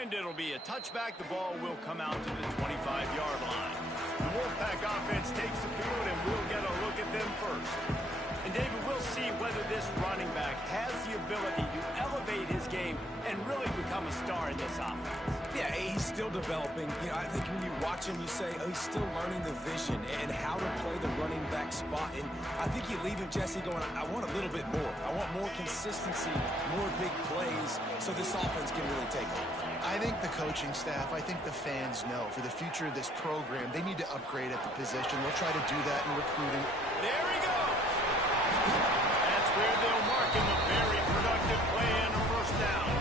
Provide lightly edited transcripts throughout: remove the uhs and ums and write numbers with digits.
And it'll be a touchback. The ball will come out to the 25-yard line. The Wolfpack offense takes the field, and we'll get a look at them first. And, David, we'll see whether this running back has the ability to elevate his game and really become a star in this offense. Yeah, he's still developing. You know, I think when you watch him, you say, oh, he's still learning the vision and how to play the running back spot. And I think you leave him, Jesse, going, I want a little bit more. I want more consistency, more big plays, so this offense can really take off. I think the coaching staff, I think the fans know for the future of this program, they need to upgrade at the position. They'll try to do that in recruiting. There he goes. That's where they'll mark him. A very productive play and a first down.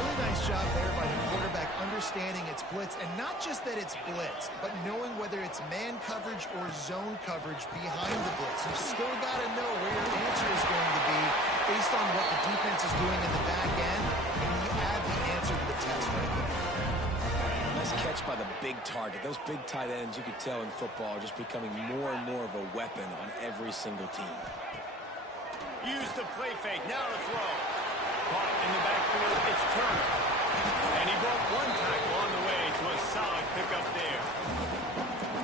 Really nice job there by the quarterback understanding it's blitz, and not just that it's blitz, but knowing whether it's man coverage or zone coverage behind the blitz. You've still got to know where your answer is going to be based on what the defense is doing in the back end, and you add the answer to the test right there. Nice catch by the big target. Those big tight ends, you could tell in football, are just becoming more and more of a weapon on every single team. Use the play fake. Now to throw. Caught in the backfield, it's Turner. And he broke one tackle on the way to a solid pickup there.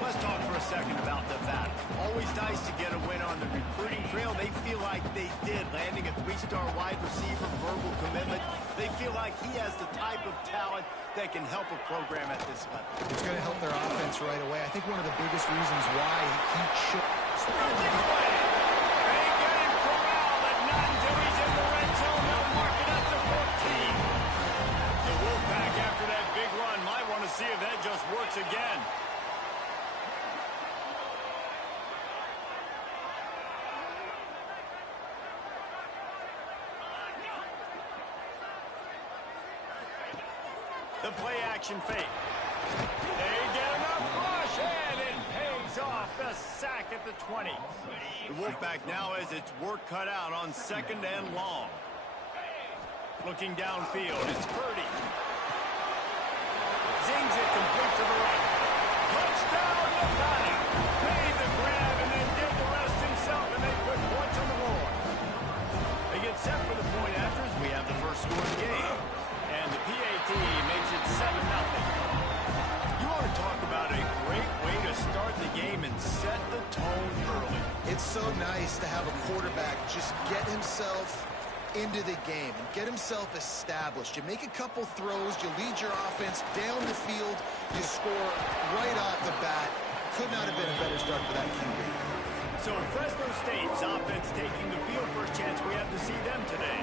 Let's talk for a second about Nevada. Always nice to get a win on the recruiting trail. They feel like they did, landing a three-star wide receiver, verbal commitment. They feel like he has the type of talent that can help a program at this level. It's going to help their offense right away. I think one of the biggest reasons why he should... Sprinting away. They get him corralled at 9 until he's in the red zone. They'll mark it up to 14. The Wolfpack, after that big run, might want to see if that just works again. The play-action fake. They get enough rush, and it pays off. The sack at the 20. The Wolfpack now has its work cut out on 2nd and long. Looking downfield, it's Purdy. Zings it complete to the right. Touchdown, Nevada. Made the grab and then did the rest himself, and they put points on the board. They get set for the point after as we have the first score of the game. And the PAT makes it 7-0. You want to talk about a great way to start the game and set the tone early. It's so nice to have a quarterback just get himself into the game and get himself established. You make a couple throws, you lead your offense down the field, you score right off the bat. Could not have been a better start for that QB. So Fresno State's offense taking the field. First chance we have to see them today.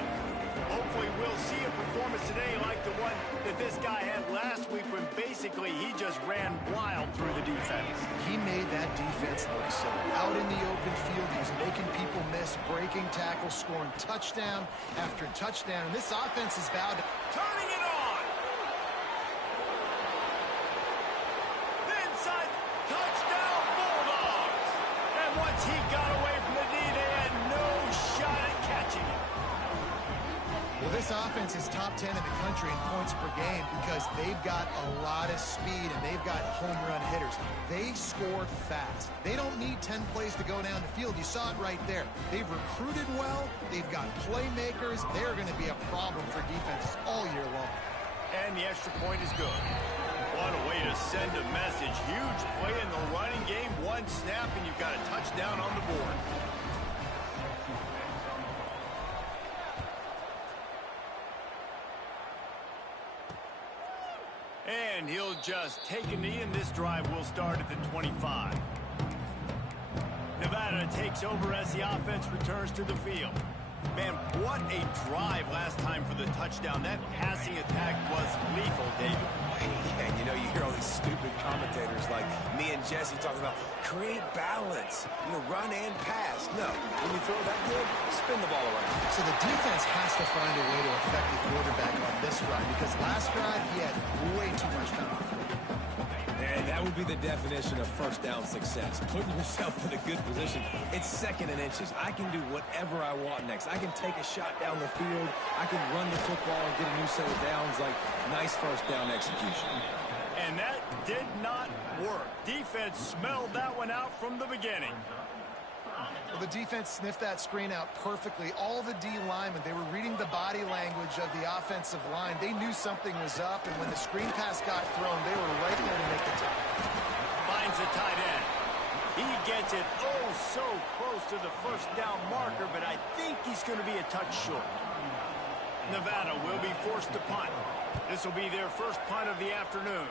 Hopefully we'll see a performance today like the one that this guy had last week when basically he just ran wild through the defense. He made that defense look silly. Out in the open field, he's making people miss, breaking tackles, scoring touchdown after touchdown. And this offense is vowed to... Turning it on! The inside, touchdown Bulldogs! And once he got away from the D, they had no shot at catching it. Well, this offense is top 10 in the country in points per game because they've got a lot of speed and they've got home run hitters. They score fast. They don't need 10 plays to go down the field. You saw it right there. They've recruited well. They've got playmakers. They're going to be a problem for defenses all year long. And the extra point is good. What a way to send a message. Huge play in the running game. One snap and you've got a touchdown on the board. And he'll just take a knee, and this drive will start at the 25. Nevada takes over as the offense returns to the field. Man, what a drive last time for the touchdown. That passing attack was lethal, David. And you know, you hear all these stupid commentators like me and Jesse talking about create balance, you know, run and pass. No, when you throw that good, spin the ball around. So the defense has to find a way to affect the quarterback on this drive because last drive he had way too much time. And that would be the definition of first down success. Putting yourself in a good position. It's 2nd and inches. I can do whatever I want next. I can take a shot down the field. I can run the football and get a new set of downs. Like, nice first down execution. And that did not work. Defense smelled that one out from the beginning. Well, the defense sniffed that screen out perfectly. All the D linemen, they were reading the body language of the offensive line. They knew something was up, and when the screen pass got thrown, they were right there to make the tackle. Finds the tight end. He gets it so close to the first down marker, but I think he's going to be a touch short. Nevada will be forced to punt. This will be their first punt of the afternoon.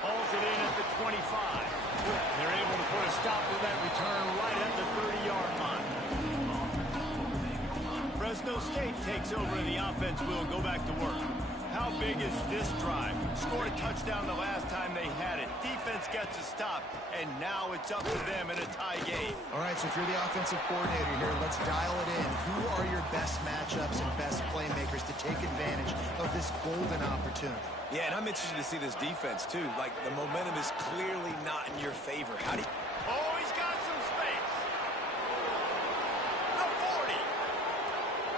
Hauls it in at the 25. They're able to put a stop to that return right at the 30-yard line. Fresno State takes over and the offense will go back to work. How big is this drive? Scored a touchdown the last time they had it. Defense gets a stop, and now it's up to them in a tie game. All right, so if you're the offensive coordinator here, let's dial it in. Who are your best matchups and best playmakers to take advantage of this golden opportunity? Yeah, and I'm interested to see this defense, too. Like, the momentum is clearly not in your favor. How do you... Oh, he's got some space. The 40.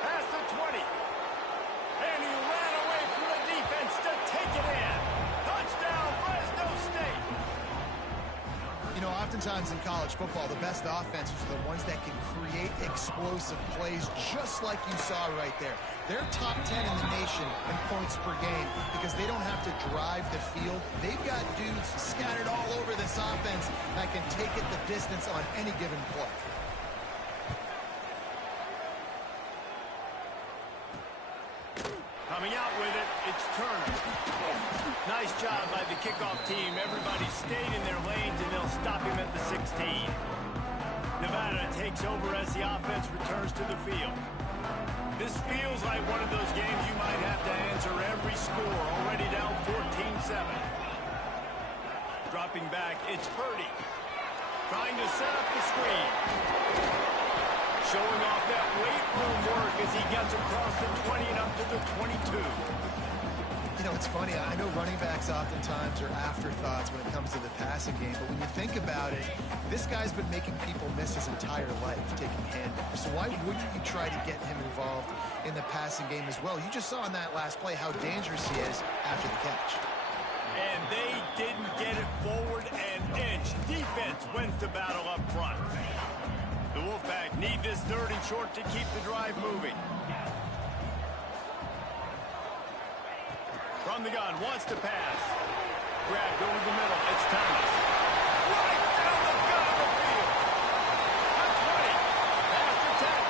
Past the 20. And he ran away from the defense to take it in. Touchdown, Fresno State. You know, oftentimes in college football, the best offenses are the ones that can create explosive plays just like you saw right there. They're top 10 in the nation in points per game because they don't have to drive the field. They've got dudes scattered all over this offense that can take it the distance on any given play. Coming out with it, it's Turner. Nice job by the kickoff team. Everybody stayed in their lanes, and they'll stop him at the 16. Nevada takes over as the offense returns to the field. This feels like one of those games you might have to answer every score. Already down 14-7. Dropping back, it's Purdy. Trying to set up the screen. Showing off that weight room work as he gets across the 20 and up to the 22. You know, it's funny. I know running backs oftentimes are afterthoughts when it comes to the passing game, but when you think about it, this guy's been making people miss his entire life taking handoffs. So why wouldn't you try to get him involved in the passing game as well? You just saw in that last play how dangerous he is after the catch. And they didn't get it forward an inch. Defense wins the battle up front. The Wolfpack need this third and short to keep the drive moving. From the gun, wants to pass. Grabbed over the middle, it's Thomas. Right down the gut of the field. A 20, past the 10.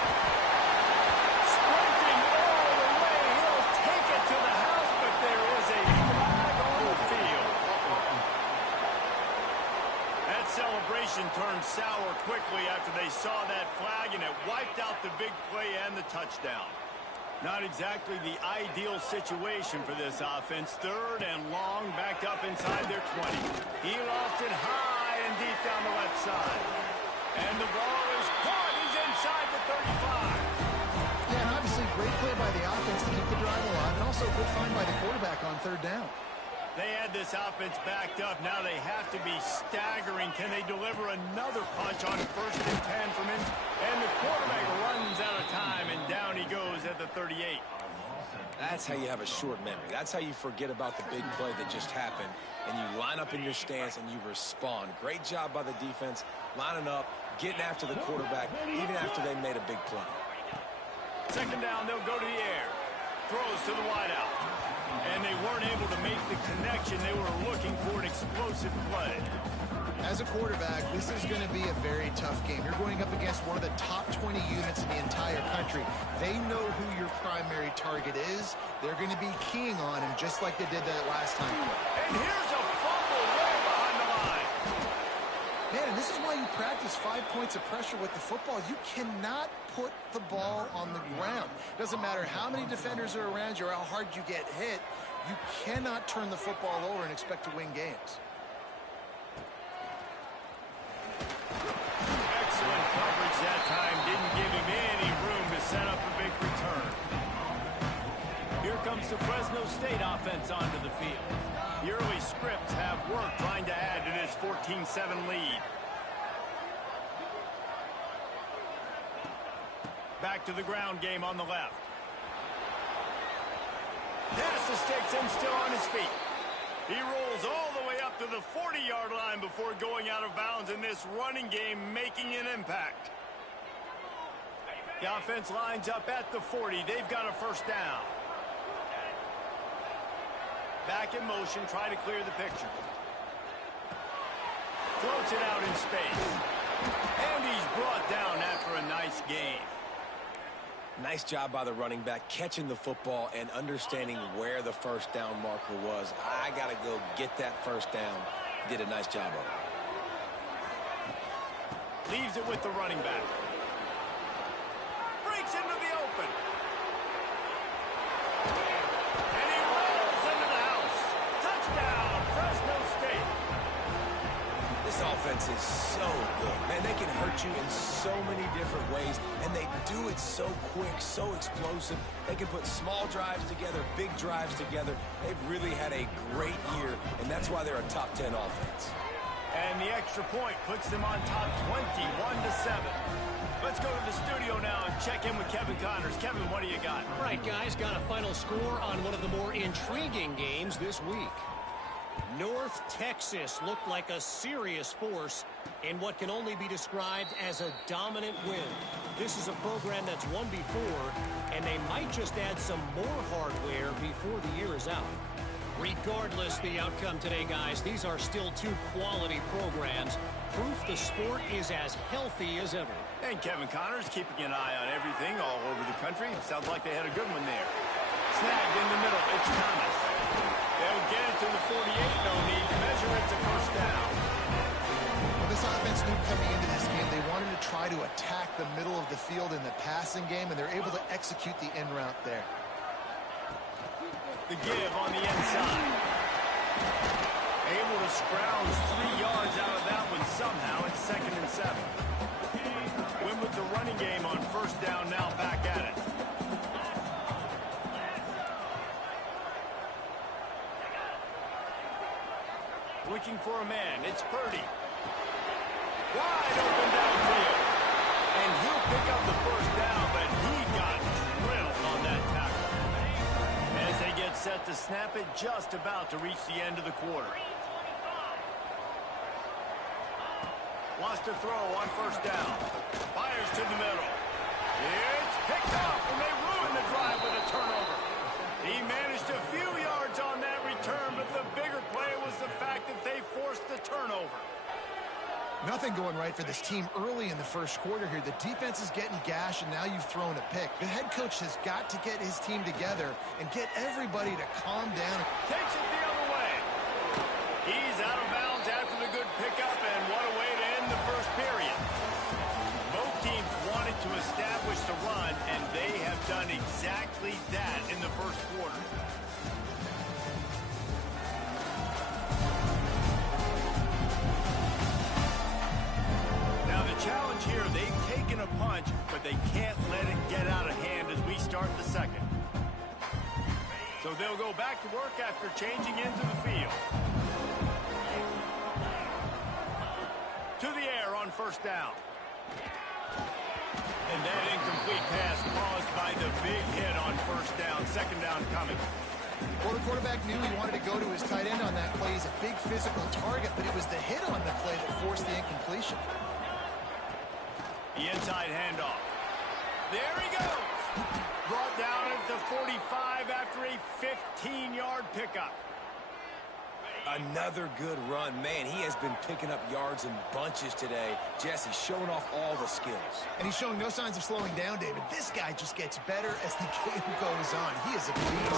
Sprinting all the way, he'll take it to the house, but there is a flag on the field. That celebration turned sour quickly after they saw that flag, and it wiped out the big play and the touchdown. Not exactly the ideal situation for this offense. Third and long, backed up inside their 20. He lost it high and deep down the left side. And the ball is caught. He's inside the 35. Yeah, and obviously great play by the offense to keep the drive alive, and also a good find by the quarterback on third down. They had this offense backed up. Now they have to be staggering. Can they deliver another punch on first and 10 from him? And the quarterback runs out of time, and down he goes at the 38. That's how you have a short memory. That's how you forget about the big play that just happened, and you line up in your stance and you respond. Great job by the defense, lining up, getting after the quarterback, even after they made a big play. Second down, they'll go to the air. Throws to the wideout. And they weren't able to make the connection. They were looking for an explosive play. As a quarterback, this is going to be a very tough game. You're going up against one of the top 20 units in the entire country. They know who your primary target is. They're going to be keying on him just like they did that last time. And here's a fumble way behind the line. Man, and this is why you practice 5 points of pressure with the football. You cannot put the ball on the ground. Doesn't matter how many defenders are around you or how hard you get hit. You cannot turn the football over and expect to win games. Excellent coverage that time. Didn't give him any room to set up a big return. Here comes the Fresno State offense onto the field. The early scripts have worked trying to add to this 14-7 lead. Back to the ground game on the left. Pass the sticks and still on his feet. He rolls all the way up up to the 40-yard line before going out of bounds in this running game, making an impact. The offense lines up at the 40. They've got a first down. Back in motion, try to clear the picture. Floats it out in space. And he's brought down after a nice gain. Nice job by the running back, catching the football and understanding where the first down marker was. I got to go get that first down. Did a nice job of it. Leaves it with the running back. Breaks into the open. And he rolls into the house. Touchdown, Fresno State. This offense is so good. Man, they can hurt you in so many different ways, and they do it so quick, so explosive. They can put small drives together, big drives together. They've really had a great year, and that's why they're a top 10 offense. And the extra point puts them on top 21-7. Let's go to the studio now and check in with Kevin Connors. Kevin, what do you got? All right, guys, got a final score on one of the more intriguing games this week. North Texas looked like a serious force in what can only be described as a dominant win. This is a program that's won before, and they might just add some more hardware before the year is out. Regardless the outcome today, guys, these are still two quality programs. Proof the sport is as healthy as ever. And Kevin Connors keeping an eye on everything all over the country. Sounds like they had a good one there. Snagged in the middle. It's Thomas. They'll get it to the 48. No need to measure it to first down. Well, this offense knew coming into this game they wanted to try to attack the middle of the field in the passing game, and they're able to execute the in route there. The give on the inside. Able to scrounge 3 yards out of that one somehow. It's 2nd and 7. Win with the running game on first down, now back at it. Looking for a man. It's Purdy. Wide open downfield. And he'll pick up the first down, but he got drilled on that tackle. As they get set to snap it, just about to reach the end of the quarter. Wants to throw on first down. Fires to the middle. It's picked off, and they ruin the drive with a turnover. He managed a few yards on that return, but the bigger play was the fact that they forced the turnover. Nothing going right for this team early in the first quarter here. The defense is getting gashed, and now you've thrown a pick. The head coach has got to get his team together and get everybody to calm down. Takes it the other way. He's out of bounds after the good pickup, and what a way to end the first period. Both teams wanted to establish the run, and they have done exactly that in the first quarter. Now the challenge here, they've taken a punch, but they can't let it get out of hand as we start the second. So they'll go back to work after changing into the field. To the air on first down. And that incomplete pass caused by the big hit on first down. Second down coming. Well, the quarterback knew he wanted to go to his tight end on that play. He's a big physical target, but it was the hit on the play that forced the incompletion. The inside handoff. There he goes. Brought down at the 45 after a 15-yard pickup. Another good run. Man, he has been picking up yards in bunches today. Jesse showing off all the skills. And he's showing no signs of slowing down, David. This guy just gets better as the game goes on. He is a beast.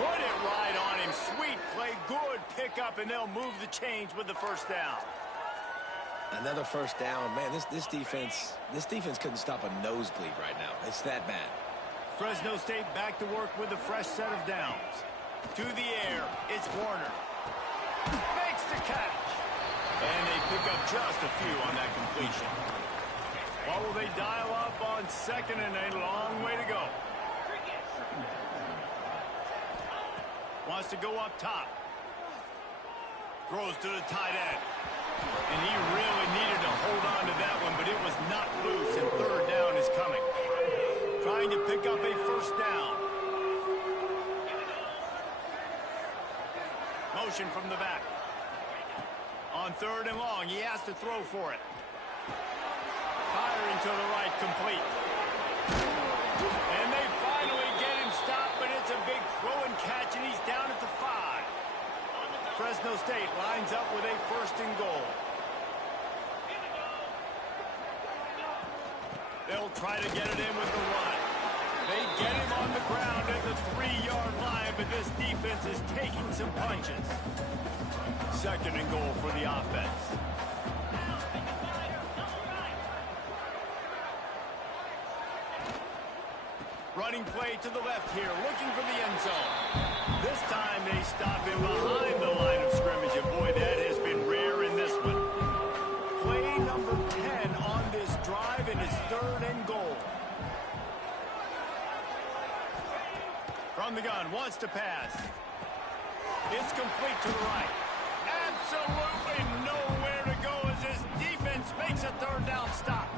Put it right on him. Sweet play, good pickup, and they'll move the chains with the first down. Another first down. Man, this defense couldn't stop a nosebleed right now. It's that bad. Fresno State back to work with a fresh set of downs. To the air, it's Warner. Makes the catch. And they pick up just a few on that completion. What will they dial up on second and a long way to go? Wants to go up top. Throws to the tight end. And he really needed to hold on to that one, but it was not loose, and third down is coming. Trying to pick up a first down. Motion from the back. on 3rd and long. He has to throw for it. Firing to the right, complete. And they finally get him stopped, but it's a big throw and catch, and he's down at the 5. Fresno State lines up with a 1st and goal. They'll try to get it in with the run. They get him on the ground at the 3-yard line, but this defense is taking some punches. 2nd and goal for the offense. Running play to the left here, looking for the end zone. This time they stop him behind the line of scrimmage, and boy, that has been rare in this one. Play number 10 on this drive, and it's 3rd and goal. From the gun, wants to pass. It's complete to the right. Absolutely nowhere to go as this defense makes a 3rd down stop.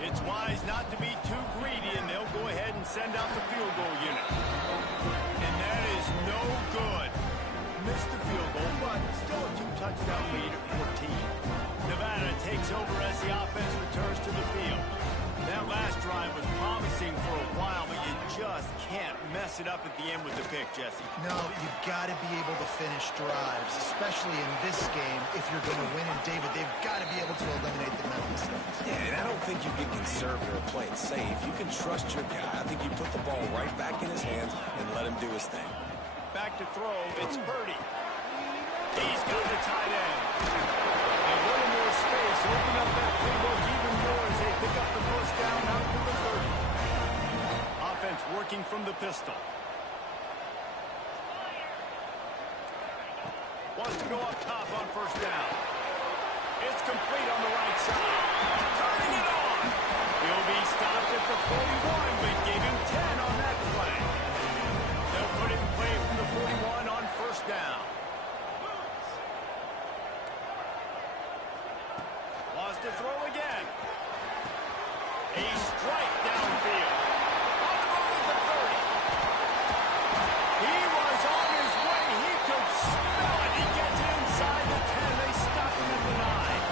It's wise not to be too greedy, and they'll go ahead and send out the field goal unit. And that is no good. Missed the field goal, but still a 2-touchdown lead at 14. Nevada takes over as the offense returns to the field. That last drive was promising for a while, but you just can't mess it up at the end with the pick, Jesse. No, you've got to be able to finish drives, especially in this game. If you're going to win, and David, they've got to be able to eliminate the mental mistakes. Yeah, and I don't think you get conservative or play it safe. You can trust your guy. I think you put the ball right back in his hands and let him do his thing. Back to throw, it's Purdy. He's got the tight end. A little more space, open up that playbook even more as they pick up the 1st down out to the 30. Offense working from the pistol. Wants to go up top on 1st down. It's complete on the right side. Turning it on. He'll be stopped at the 41, but gave him 10 on that play. They'll put it in play from the 41 on 1st down. Wants to throw again. A strike downfield. On the move at the 30. He was on his way. He could smell it. He gets it inside the 10. They stop him at the 9.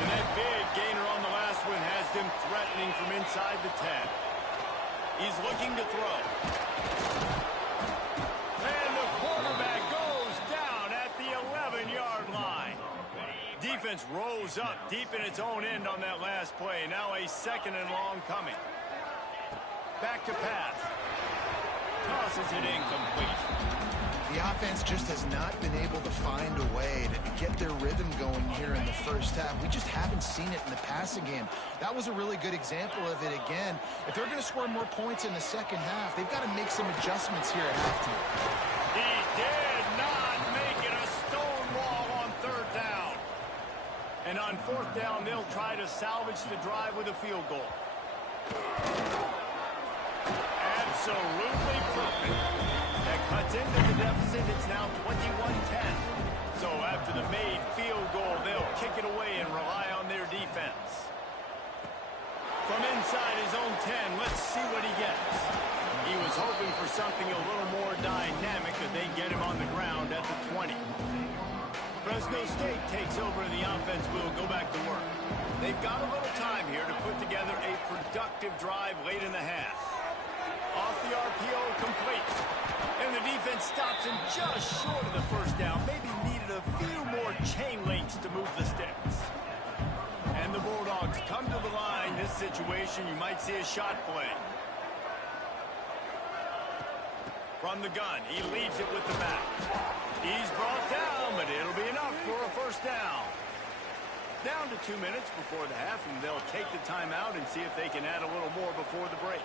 And that big gainer on the last one has them threatening from inside the 10. He's looking to throw. And the quarterback goes down at the 11-yard line. Defense rose up deep in its own end on that last play. Now a 2nd and long coming. Back to pass. Tosses it incomplete. The offense just has not been able to find a way to get their rhythm going here in the 1st half. We just haven't seen it in the passing game. That was a really good example of it again. If they're going to score more points in the 2nd half, they've got to make some adjustments here at halftime. He did not make it a stone wall on 3rd down. And on 4th down, they'll try to salvage the drive with a field goal. Absolutely perfect. That cuts into the deficit. It's now 21-10. So after the made field goal, they'll kick it away and rely on their defense. From inside his own 10, let's see what he gets. He was hoping for something a little more dynamic, but they get him on the ground at the 20. Fresno State takes over, and the offense will go back to work. They've got a little time here to put together a productive drive late in the half. Off the RPO, complete. And the defense stops him just short of the 1st down. Maybe needed a few more chain links to move the sticks. And the Bulldogs come to the line. This situation, you might see a shot play. From the gun, he leaves it with the back. He's brought down, but it'll be enough for a 1st down. Down to 2 minutes before the half, and they'll take the timeout and see if they can add a little more before the break.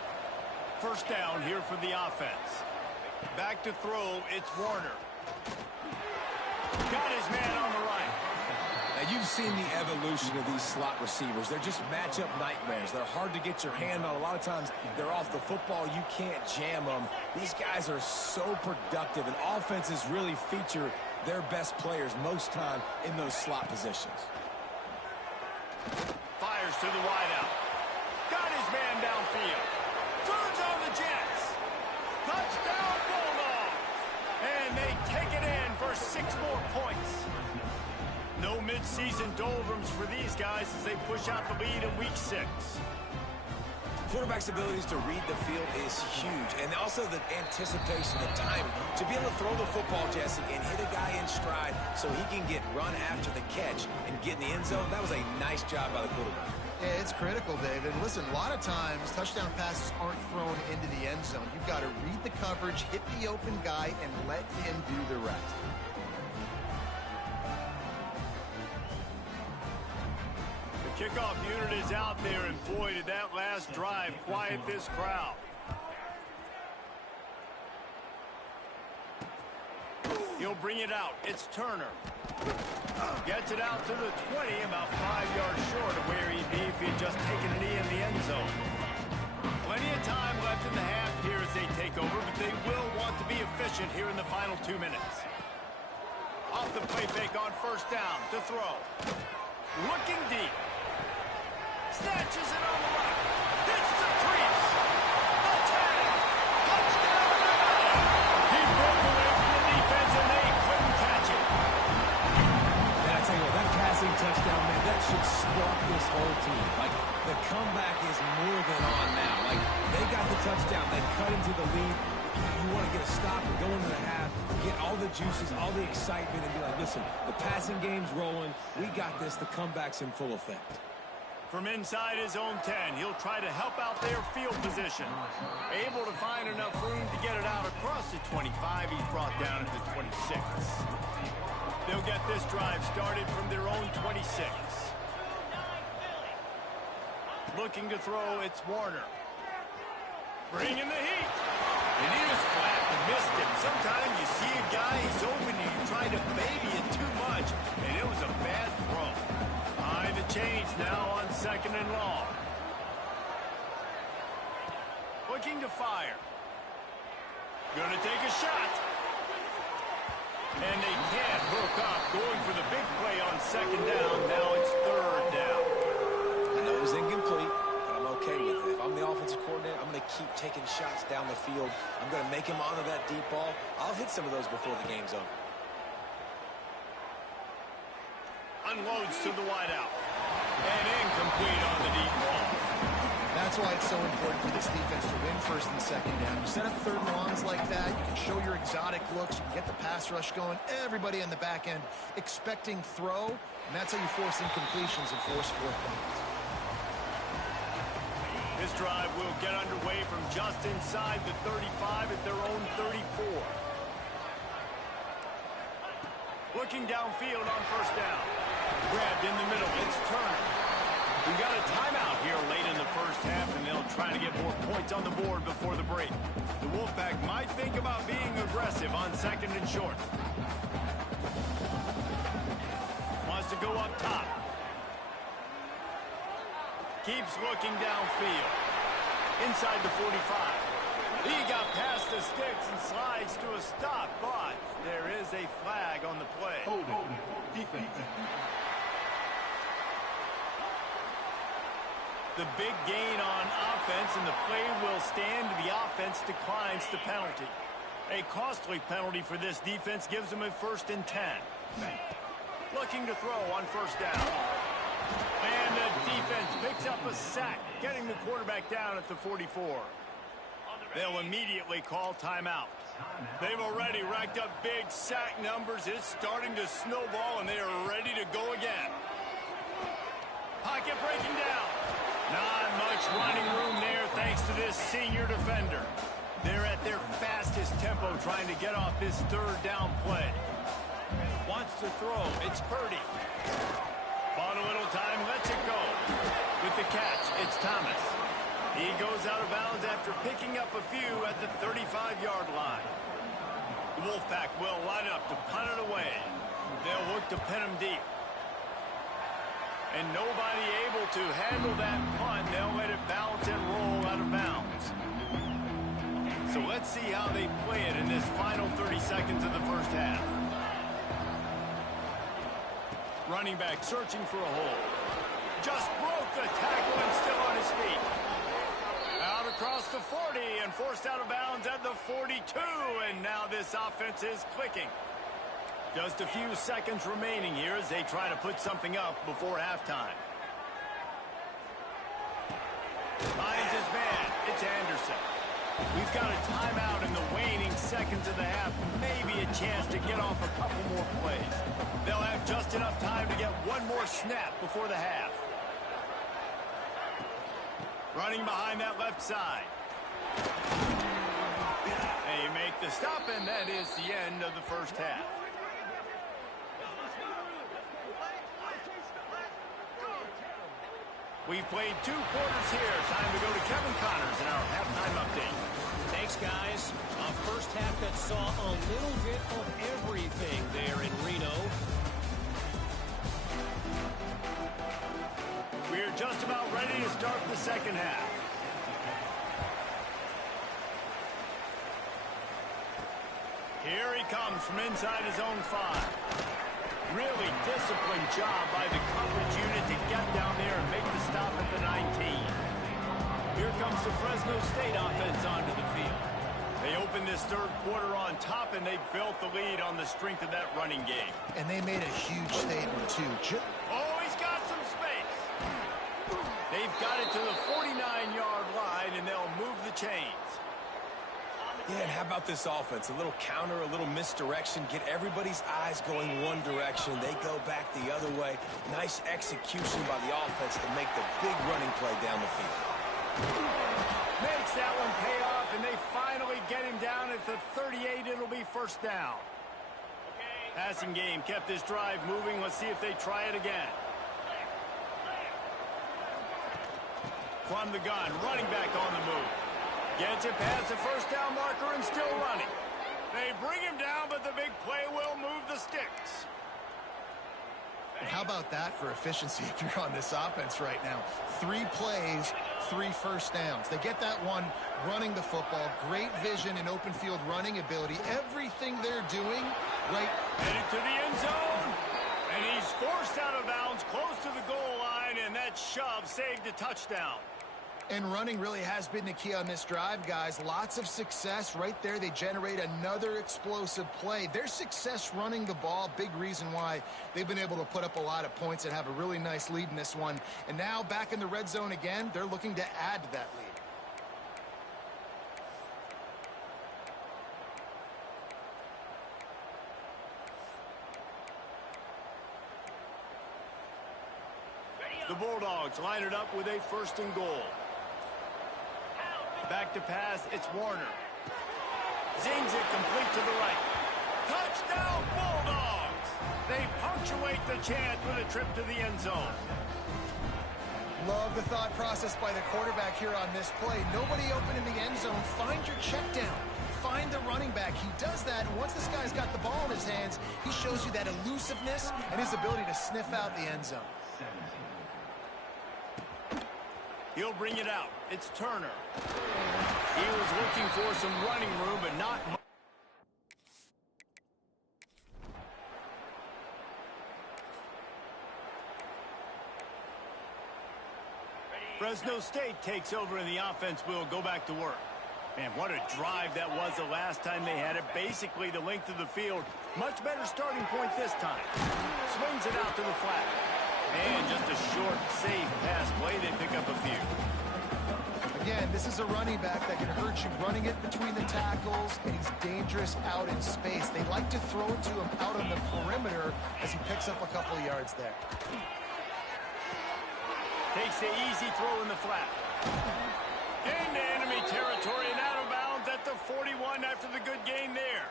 1st down here for the offense. Back to throw, it's Warner. Got his man on the right. Now, you've seen the evolution of these slot receivers. They're just matchup nightmares. They're hard to get your hand on. A lot of times, they're off the football. You can't jam them. These guys are so productive, and offenses really feature their best players most time in those slot positions. Fires to the wideout. Got his man downfield. Turns on the Jets. Touchdown, Bulldogs. And they take it in for 6 more points. Season doldrums for these guys as they push out the lead in week 6. Quarterback's abilities to read the field is huge, and also the anticipation, the timing. To be able to throw the football, Jesse, and hit a guy in stride so he can get run after the catch and get in the end zone, that was a nice job by the quarterback. Yeah, it's critical, David. Listen, a lot of times touchdown passes aren't thrown into the end zone. You've got to read the coverage, hit the open guy, and let him do the rest. Kickoff unit is out there, and boy, did that last drive quiet this crowd. He'll bring it out. It's Turner. Gets it out to the 20, about 5 yards short of where he'd be if he'd just taken a knee in the end zone. Plenty of time left in the half here as they take over, but they will want to be efficient here in the final 2 minutes. Off the play fake on first down to throw. Looking deep. Snatches it on the right. Hits the crease. The tag. Touchdown, Nevada. He broke away from the defense, and they couldn't catch it. And I tell you what, that passing touchdown, man, that should spark this whole team. Like, the comeback is more than on now. Like, they got the touchdown. They cut into the lead. You want to get a stop and go into the half, get all the juices, all the excitement, and be like, listen, the passing game's rolling. We got this. The comeback's in full effect. From inside his own 10, he'll try to help out their field position. Able to find enough room to get it out across the 25. He's brought down at the 26. They'll get this drive started from their own 26. Looking to throw, it's Warner. Bringing the heat. And he was flat and missed him. Sometimes you see a guy, he's open, and you try to baby it too much, and it was a bad throw. High the chains now on 2nd and long. Looking to fire. Gonna take a shot. And they can't hook up. Going for the big play on 2nd down. Now it's 3rd down. I know it was incomplete, but I'm okay with it. If I'm the offensive coordinator, I'm going to keep taking shots down the field. I'm going to make him honor that deep ball. I'll hit some of those before the game's over. Unloads to the wideout. And incomplete on the deep ball. That's why it's so important for this defense to win 1st and 2nd down. You set up 3rd and longs like that, you can show your exotic looks, you can get the pass rush going, everybody in the back end expecting throw, and that's how you force incompletions and force 4th downs. This drive will get underway from just inside the 35 at their own 34. Looking downfield on 1st down. Grabbed in the middle. It's Turner. We got a timeout here late in the 1st half, and they'll try to get more points on the board before the break. The Wolfpack might think about being aggressive on 2nd and short. Wants to go up top. Keeps looking downfield. Inside the 45. He got past the sticks and slides to a stop, but there is a flag on the play. Defense. The big gain on offense, and the play will stand. The offense declines the penalty. A costly penalty for this defense gives them a 1st and 10. Looking to throw on 1st down. And the defense picks up a sack, getting the quarterback down at the 44. They'll immediately call timeout. They've already racked up big sack numbers. It's starting to snowball, and they are ready to go again. Pocket breaking down. Not much running room there thanks to this senior defender. They're at their fastest tempo trying to get off this 3rd down play. Wants to throw. It's Purdy. Bought a little time, lets it go. With the catch, it's Thomas. He goes out of bounds after picking up a few at the 35-yard line. The Wolfpack will line up to punt it away. They'll look to pin him deep. And nobody able to handle that punt. They'll let it bounce and roll out of bounds. So let's see how they play it in this final 30 seconds of the 1st half. Running back searching for a hole. Just broke the tackle and still on his feet. Out across the 40 and forced out of bounds at the 42. And now this offense is clicking. Just a few seconds remaining here as they try to put something up before halftime. Finds his man. It's Anderson. We've got a timeout in the waning seconds of the half. Maybe a chance to get off a couple more plays. They'll have just enough time to get one more snap before the half. Running behind that left side. They make the stop, and that is the end of the first half. We've played 2 quarters here. Time to go to Kevin Connors in our halftime update. Thanks, guys. A first half that saw a little bit of everything there in Reno. We're just about ready to start the second half. Here he comes from inside his own 5. Really disciplined job by the coverage unit to get down there and make the stop at the 19. Here comes the Fresno State offense onto the field. They opened this third quarter on top, and they built the lead on the strength of that running game. And they made a huge statement, too. Oh, he's got some space. They've got it to the 49-yard line, and they'll move the chains. Yeah, and how about this offense? A little counter, a little misdirection. Get everybody's eyes going one direction. They go back the other way. Nice execution by the offense to make the big running play down the field. Makes that one pay off, and they finally get him down at the 38. It'll be first down. Passing game kept this drive moving. Let's see if they try it again. From the gun, running back on the move. Gets it past the first down marker and still running. They bring him down, but the big play will move the sticks. How about that for efficiency if you're on this offense right now? 3 plays, 3 first downs. They get that one running the football. Great vision and open field running ability. Everything they're doing right. Headed to the end zone. And he's forced out of bounds close to the goal line, and that shove saved a touchdown. And running really has been the key on this drive, guys. Lots of success right there. They generate another explosive play. Their success running the ball, big reason why they've been able to put up a lot of points and have a really nice lead in this one. And now back in the red zone again, they're looking to add to that lead. The Bulldogs line it up with a first and goal. Back to pass, it's Warner. Zings it complete to the right. Touchdown, Bulldogs! They punctuate the chance with a trip to the end zone. Love the thought process by the quarterback here on this play. Nobody open in the end zone. Find your check down. Find the running back. He does that, and once this guy's got the ball in his hands, he shows you that elusiveness and his ability to sniff out the end zone. He'll bring it out. It's Turner. He was looking for some running room, but not much. Fresno State takes over, and the offense will go back to work. Man, what a drive that was the last time they had it. Basically the length of the field. Much better starting point this time. Swings it out to the flat. And just a short, safe pass play. They pick up a few. Again, this is a running back that can hurt you running it between the tackles, and he's dangerous out in space. They like to throw it to him out on the perimeter as he picks up a couple of yards there. Takes the easy throw in the flat. Into enemy territory and out of bounds at the 41 after the good gain there.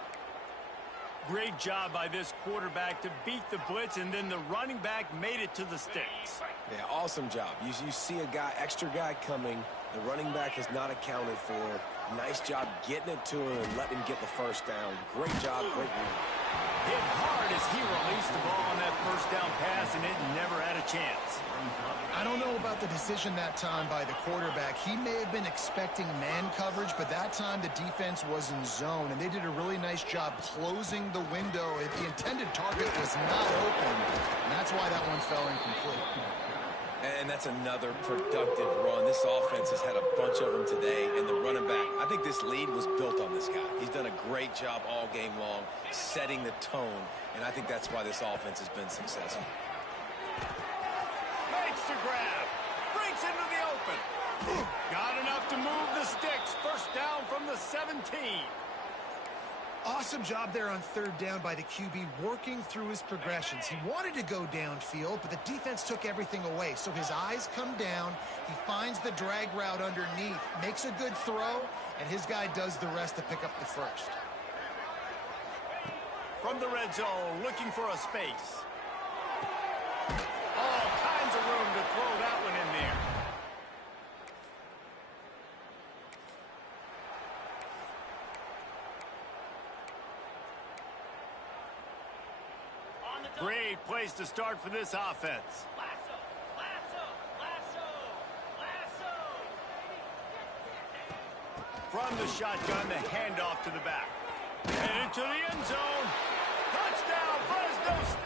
Great job by this quarterback to beat the blitz, and then the running back made it to the sticks. Yeah, awesome job. You see a extra guy coming. The running back is not accounted for. Nice job getting it to him and letting him get the first down. Great job, great move. Hit hard as he released the ball on that first down pass, and it never had a chance. I don't know about the decision that time by the quarterback. He may have been expecting man coverage, but that time the defense was in zone, and they did a really nice job closing the window. The intended target was not open, and that's why that one fell incomplete. And that's another productive run. This offense has had a bunch of them today, and the running back, I think this lead was built on this guy. He's done a great job all game long, setting the tone, and I think that's why this offense has been successful. Makes the grab. Breaks into the open. Got enough to move the sticks. First down from the 17. Awesome job there on third down by the QB, working through his progressions. He wanted to go downfield, but the defense took everything away. So his eyes come down. He finds the drag route underneath, makes a good throw, and his guy does the rest to pick up the first. From the red zone, looking for a space. All kinds of room to throw that one in there. Great place to start for this offense. Lasso, lasso, lasso, lasso. From the shotgun, the handoff to the back. And into the end zone. Touchdown, Fresno State.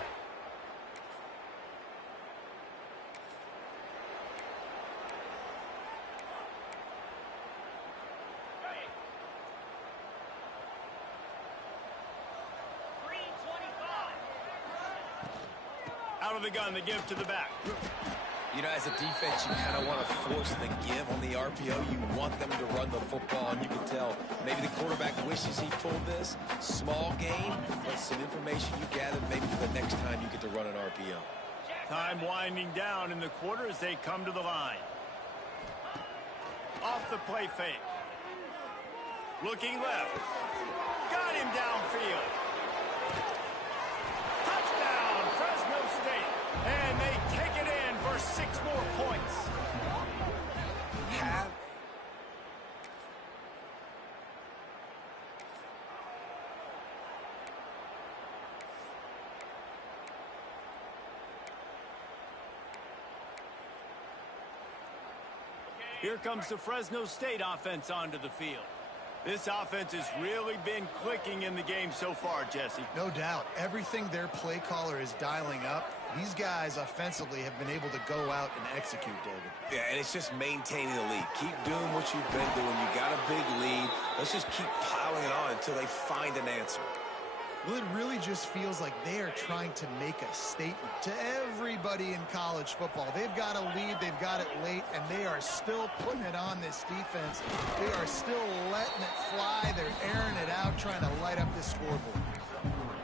Green 25. Out of the gun, the give to the back. You know, as a defense, you kind of want to force the give on the RPO. You want them to run the football, and you can tell maybe the quarterback wishes he pulled this. Small gain, but some information you gathered maybe for the next time you get to run an RPO. Time winding down in the quarter as they come to the line. Off the play fake. Looking left. Got him downfield. Touchdown, Fresno State. And they take it in for 6 more points. Here comes the Fresno State offense onto the field. This offense has really been clicking in the game so far, Jesse. No doubt. Everything their play caller is dialing up, these guys offensively have been able to go out and execute, David. Yeah, and it's just maintaining the lead. Keep doing what you've been doing. You got a big lead. Let's just keep piling it on until they find an answer. Well, it really just feels like they are trying to make a statement to everybody in college football. They've got a lead, they've got it late, and they are still putting it on this defense. They are still letting it fly. They're airing it out, trying to light up this scoreboard.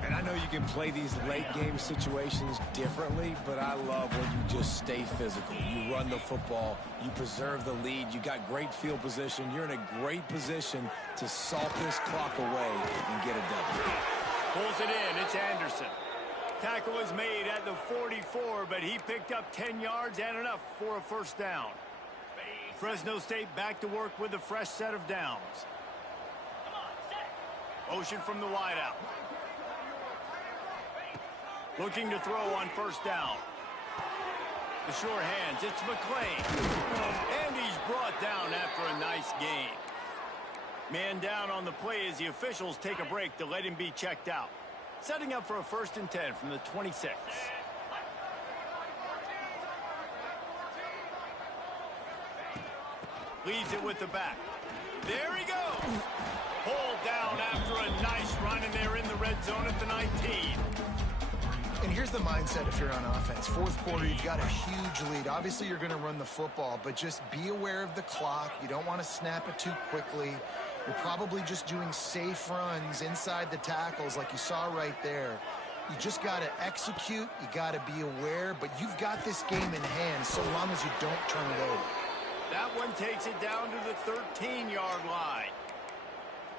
And I know you can play these late game situations differently, but I love when you just stay physical. You run the football, you preserve the lead, you got great field position, you're in a great position to salt this clock away and get it done. Pulls it in. It's Anderson. Tackle is made at the 44, but he picked up 10 yards and enough for a first down. Fresno State back to work with a fresh set of downs. Motion from the wideout. Looking to throw on first down. The sure hands. It's McClain. And he's brought down after a nice gain. Man down on the play as the officials take a break to let him be checked out. Setting up for a 1st and 10 from the 26. Leaves it with the back. There he goes. Pulled down after a nice run, and they're in the red zone at the 19. And here's the mindset if you're on offense. Fourth quarter, you've got a huge lead. Obviously, you're going to run the football, but just be aware of the clock. You don't want to snap it too quickly. You're probably just doing safe runs inside the tackles like you saw right there. You just got to execute. You got to be aware, but you've got this game in hand so long as you don't turn it over. That one takes it down to the 13-yard line.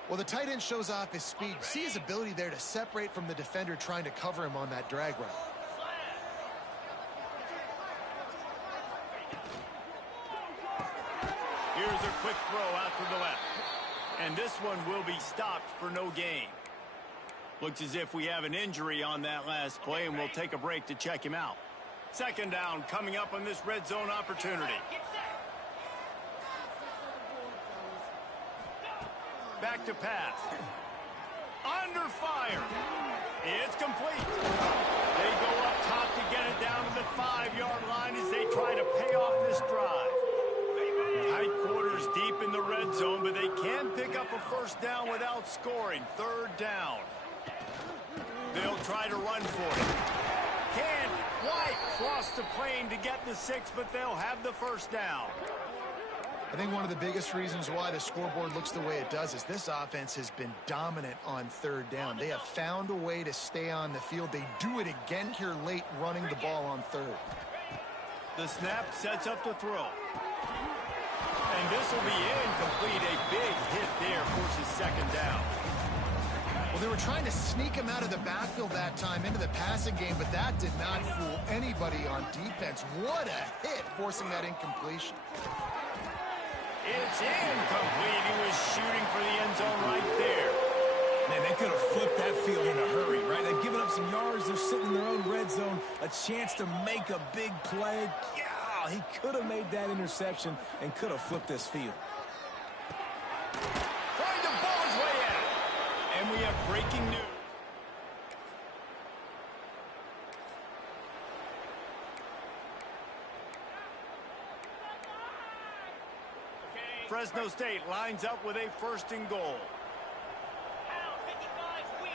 Well, the tight end shows off his speed. See his ability there to separate from the defender trying to cover him on that drag route. Here's a quick throw out to the left. And this one will be stopped for no gain. Looks as if we have an injury on that last play, and we'll take a break to check him out. Second down coming up on this red zone opportunity. Back to pass. Under fire. It's complete. They go up top to get it down to the 5-yard line as they try to pay off this drive. Tight quarters deep in the red zone, but they can pick first down without scoring. Third down. They'll try to run for it. Can't quite cross the plane to get the 6, but they'll have the first down. I think one of the biggest reasons why the scoreboard looks the way it does is this offense has been dominant on third down. They have found a way to stay on the field. They do it again here late, running the ball on third. The snap sets up the throw. And this will be incomplete. A big hit there forces second down. Well, they were trying to sneak him out of the backfield that time into the passing game, but that did not fool anybody on defense. What a hit, forcing that incompletion. It's incomplete. He was shooting for the end zone right there. Man, they could have flipped that field in a hurry, right? They've given up some yards. They're sitting in their own red zone. A chance to make a big play. Yeah, he could have made that interception and could have flipped this field. Trying to ball his way out. And we have breaking news. Fresno State lines up with a first and goal. Pound 55 weak.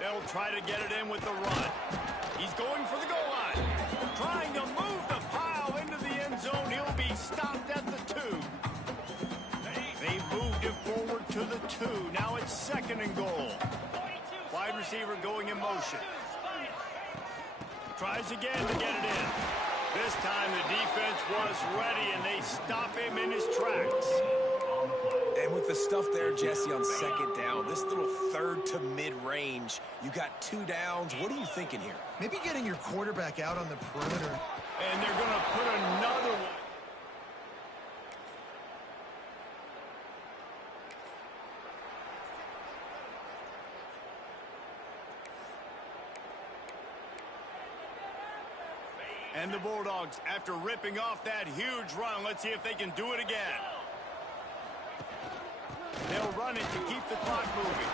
They'll try to get it in with the run. He's going for the goal line. Trying to move the pile into the end zone. He'll be stopped at the 2. They moved it forward to the 2. Now it's second and goal. 42. Wide receiver going in motion. Tries again to get it in. This time the defense was ready, and they stop him in his tracks. And with the stuff there, Jesse, on second down, this little third to mid-range, you got 2 downs. What are you thinking here? Maybe getting your quarterback out on the perimeter. And they're going to put another one. And the Bulldogs, after ripping off that huge run, let's see if they can do it again. They'll run it to keep the clock moving.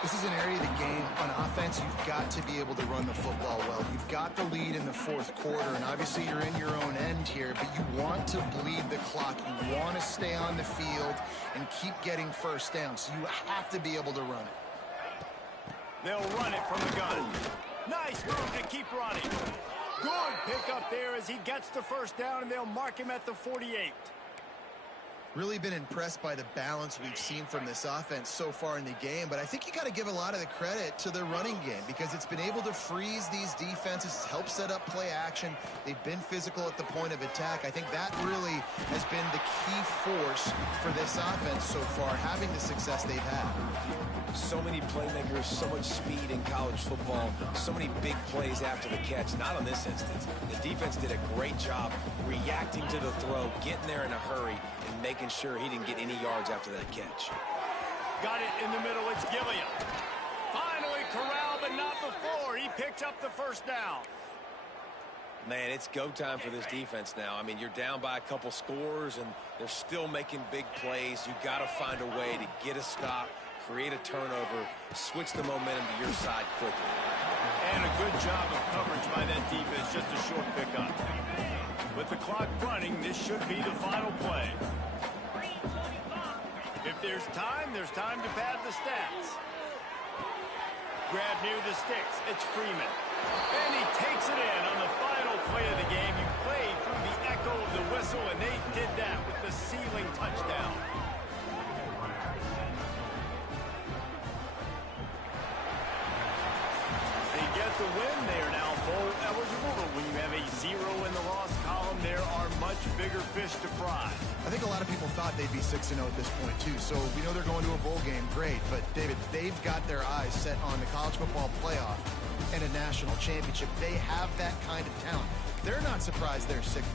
This is an area of the game. On offense, you've got to be able to run the football well. You've got the lead in the fourth quarter, and obviously you're in your own end here, but you want to bleed the clock. You want to stay on the field and keep getting first down, so you have to be able to run it. They'll run it from the gun. Nice move to keep running. Good pickup there as he gets the first down, and they'll mark him at the 48. Really been impressed by the balance we've seen from this offense so far in the game, but I think you got to give a lot of the credit to their running game because it's been able to freeze these defenses, help set up play action. They've been physical at the point of attack. I think that really has been the key force for this offense so far, having the success they've had. So many playmakers, so much speed in college football, so many big plays after the catch. Not on this instance. The defense did a great job reacting to the throw, getting there in a hurry, and making sure he didn't get any yards after that catch. Got it in the middle. It's Gilliam. Finally corralled, but not before. He picks up the first down. Man, it's go time for this defense now. I mean, you're down by a couple scores, and they're still making big plays. You got to find a way to get a stop, create a turnover, switch the momentum to your side quickly. And a good job of coverage by that defense, just a short pickup. With the clock running, this should be the final play. If there's time to pad the stats. Grab near the sticks, it's Freeman. And he takes it in on the final play of the game. You played through the echo of the whistle, and they did that with the ceiling touchdown. Get the win. They are now bowl eligible, but when you have a 0 in the loss column, there are much bigger fish to fry. I think a lot of people thought they'd be 6-0 at this point, too. So we know they're going to a bowl game. Great. But, David, they've got their eyes set on the college football playoff and a national championship. They have that kind of talent. They're not surprised they're 6.